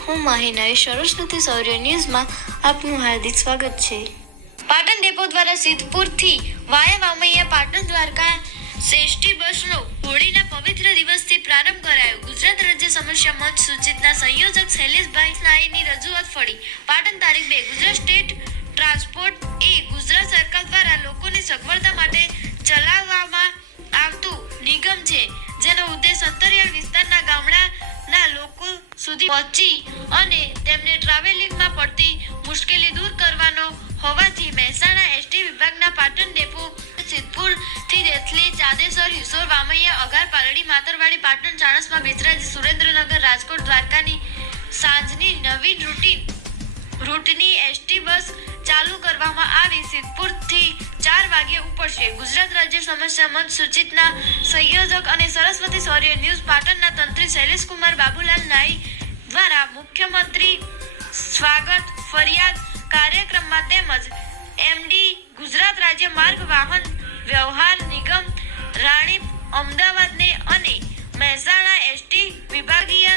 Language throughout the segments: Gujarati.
હું માહિનાઈ સરસ્વતી સૌર્ય ન્યૂઝમાં આપનું હાર્દિક સ્વાગત છે। પાટણ ડેપો દ્વારા સિદ્ધપુરથી વાયા વામૈયા પાટણ દ્વારકા એસટી બસનો હોળીના પવિત્ર દિવસથી પ્રારંભ કરાયો। ગુજરાત રાજ્ય સમસ્યા મંચ સૂચિતના સંયોજક શૈલેષભાઈ નાઈની રજૂઆત ફળી। પાટણ તારીખ 2 ગુજરાત સ્ટેટ ટ્રાન્સપોર્ટ એ ગુજરાત સરકાર દ્વારા લોકોની સગવડતા માટે ચલાવવામાં આવતું નિગમ છે, જેનો ઉદ્દેશ અંતરિયાળ વિસ્તારના ગામડાના લોકો સુધી પહોંચી અને તેમને ટ્રાવેલિંગમાં પડતી મુશ્કેલી દૂર કરવાનો હોવાથી મહેસાણા એસટી વિભાગના પાટણ ડેપો સિદ્ધપુરથી દેથલી, ચાદેસર, હિસોર, વામૈયા, અઘાર, પાલડી, માતરવાડી, પાટણ, ચાણસ્મા, બેચરાજી, સુરેન્દ્રનગર, રાજકોટ, દ્વારકાની સાંજની નવીન રૂટની એસટી બસ ચાલુ કરવામાં આવી સિદ્ધપુરથી 4 વાગ્યે ઉપડશે। ગુજરાત રાજ્ય સમસ્યા મંચ સૂચિતના સંયોજક અને સરસ્વતી સૌર્ય ન્યૂઝ પાટણના તંત્રી શૈલેષકુમાર બાબુલાલ નાઈ દ્વારા મુખ્યમંત્રી સ્વાગત ફરિયાદ કાર્યક્રમમાં તેમજ એમડી ગુજરાત રાજ્ય માર્ગ વાહન વ્યવહાર નિગમ રાણી અમદાવાદને અને મહેસાણા એસટી વિભાગીય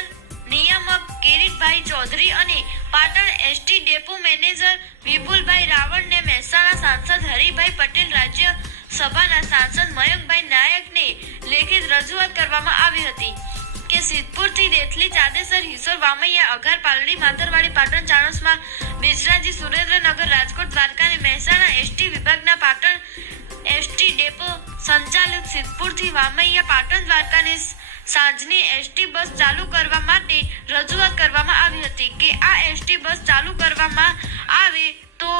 નિયામક કિરીટભાઈ ચૌધરી અને પાટણ એસટી ડેપો મેનેજર વિપુલભાઈ રાવળને મહેસાણા સાંસદ હરિભાઈ પટેલ, રાજ્ય સભાના સાંસદ મયંકભાઈ નાયકને લેખિત રજૂઆત કરવામાં આવી હતી કે સિદ્ધપુરથી દેથલી, ચાદેસર, હિસોર, વામૈયા, અઘાર, પાલડી, માતરવાડી, પાટણ, ચાણસ્મા, બેચરાજી, સુરેન્દ્રનગર, રાજકોટ, દ્વારકાની મહેસાણા એસટી વિભાગના પાટણ એસટી ડેપો સંચાલિત સિદ્ધપુરથી વામૈયા પાટણ દ્વારકાની સાંજની એસટી બસ ચાલુ કરવા માટે રજૂઆત કરવામાં આવી હતી કે આ એસટી બસ ચાલુ કરવામાં આવે તો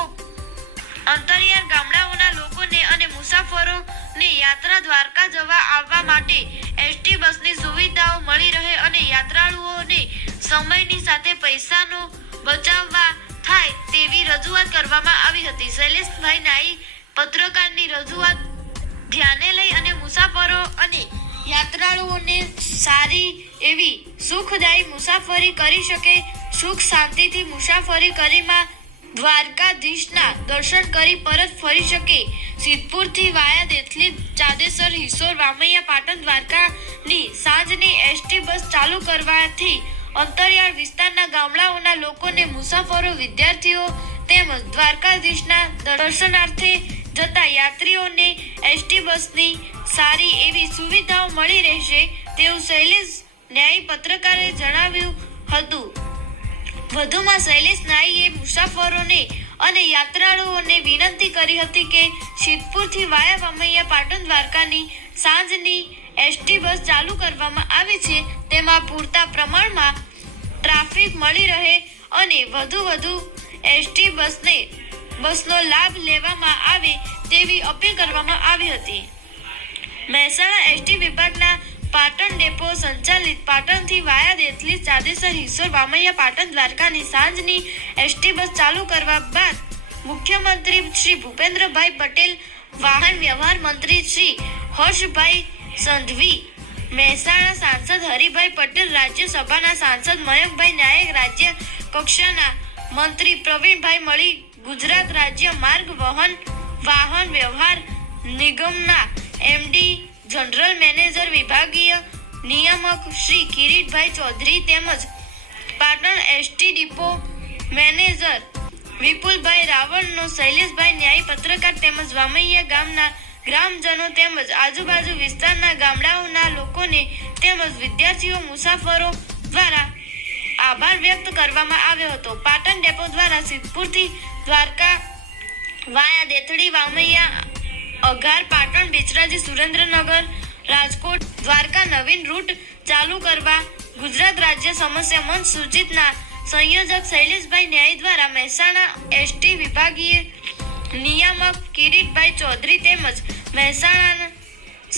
અંતરિયાળ ગામડાઓના લોકોને અને મુસાફરોને યાત્રા દ્વારકા જવા આવવા માટે એસટી બસની સુવિધાઓ મળી રહે અને યાત્રાળુઓને સમયની સાથે પૈસાનો બચાવવા થાય તેવી રજૂઆત કરવામાં આવી હતી। શૈલેષભાઈ નાઈ પત્રકારની રજૂઆત ધ્યાને લઈ અને મુસાફરો અને યાત્રાળુઓને સારી એવી સુખદાયી મુસાફરી કરી શકે, સુખ શાંતિથી મુસાફરી કરીમાં દ્વારકાધીશના દર્શન કરી પરત ફરી શકે। સિદ્ધપુરથી વાયા દેથલી, ચાદેસર, હિસોર, વામૈયા, પાટણ, દ્વારકાની સાંજની એસટી બસ ચાલુ કરવાથી અંતરિયાળ વિસ્તારના ગામડાઓના લોકોને, મુસાફરો, વિદ્યાર્થીઓ તેમજ દ્વારકાધીશના દર્શનાર્થે જતા યાત્રીઓને એસટી બસની સારી એવી સુવિધાઓ મળી રહેશે તેવું શૈલેષ નાઈ પત્રકારે જણાવ્યું હતું। વધુમાં શૈલેષ નાઈએ મુસાફરોને અને યાત્રાળુઓને વિનંતી કરી હતી કે સિદ્ધપુરથી વાયા વામૈયા પાટણ દ્વારકાની સાંજની એસટી બસ ચાલુ કરવામાં આવી છે, તેમાં પૂરતા પ્રમાણમાં ટ્રાફિક મળી રહે અને વધુ એસટી બસનો લાભ લેવામાં આવે તેવી અપીલ કરવામાં આવી હતી। મહેસાણા એસટી વિભાગના પાટણ ડેપો સંચાલિત પાટણથી વાયા દેથલી, ચાદેસર, હિસોર, વામૈયા, પાટણ દ્વારકાની સાંજની એસટી બસ ચાલુ કરવા બાદ મુખ્યમંત્રી શ્રી ભૂપેન્દ્રભાઈ પટેલ, વાહન વ્યવહાર મંત્રી શ્રી હર્ષભાઈ સંઘવી, મહેસાણા સાંસદ હરિભાઈ પટેલ, રાજ્ય સભાના સાંસદ મયંકભાઈ નાયક, રાજ્ય કક્ષાના મંત્રી પ્રવીણભાઈ મળી, ગુજરાત રાજ્ય માર્ગ વાહન વ્યવહાર નિગમના એમડી જનરલ મેનેજર વિભાગીય નિયામક શ્રી કિરીટભાઈ ચૌધરી તેમજ પાટણ એસટી ડિપો મેનેજર વિપુલભાઈ રાવળનો શૈલેષભાઈ નાઈ પત્રકાર તેમજ વામૈયા ગામના ગ્રામજનો તેમજ આજુબાજુ વિસ્તારના ગામડાઓના લોકોને તેમજ વિદ્યાર્થીઓ, મુસાફરો દ્વારા આભાર વ્યક્ત કરવામાં આવ્યો હતો। પાટણ ડેપો દ્વારા સિદ્ધપુરથી દ્વારકા વાયા દેથડી, વામૈયા, અઘાર, પાટણ, બેચરાજી, સુરેન્દ્રનગર, રાજકોટ, દ્વારકા નવીન રૂટ ચાલુ કરવા ગુજરાત રાજ્ય સમસ્યા મંચ સૂચિતના સંયોજક શૈલેષભાઈ નાઈ દ્વારા મહેસાણા એસટી વિભાગીય નિયામક કિરીટભાઈ ચૌધરી તેમજ મહેસાણા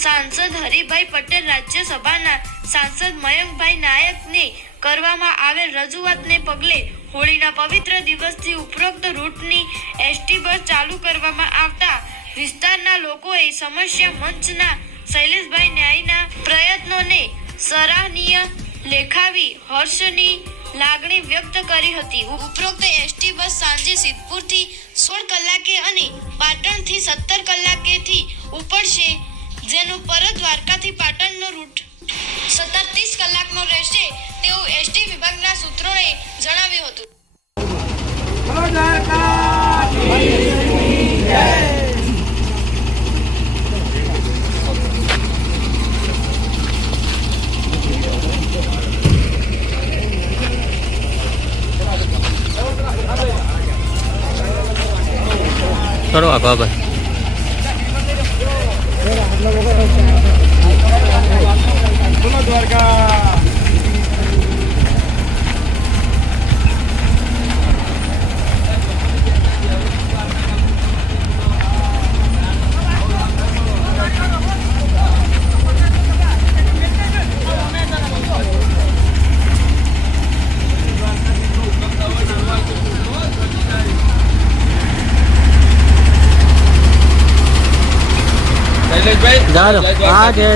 સાંસદ હરિભાઈ પટેલ, રાજ્ય સભાના સાંસદ મયંકભાઈ નાયકને કરવામાં આવેલ રજૂઆતને પગલે હોળીના પવિત્ર દિવસથી ઉપરોક્ત રૂટની એસટી બસ ચાલુ કરવામાં આવતા વિસ્તારના લોકોએ સમસ્યા મંચના શૈલેષભાઈ નાઈના પ્રયત્નોને સરાહનીય લેખાવી હર્ષની લાગણી વ્યક્ત કરી હતી। ઉપરોક્ત એસટી બસ સાંજે સિદ્ધપુરથી 16 કલાકે અને પાટણથી 17 કલાકેથી ઉપડશે, જેનું પરત દ્વારકાથી પાટણનો રૂટ સતત 30 કલાકનો રહેશે તેવું એસટી વિભાગના પુત્રોએ જણાવ્યું હતું. કરો આ બાબા શૈલેષભાઈ ચાલો આ જય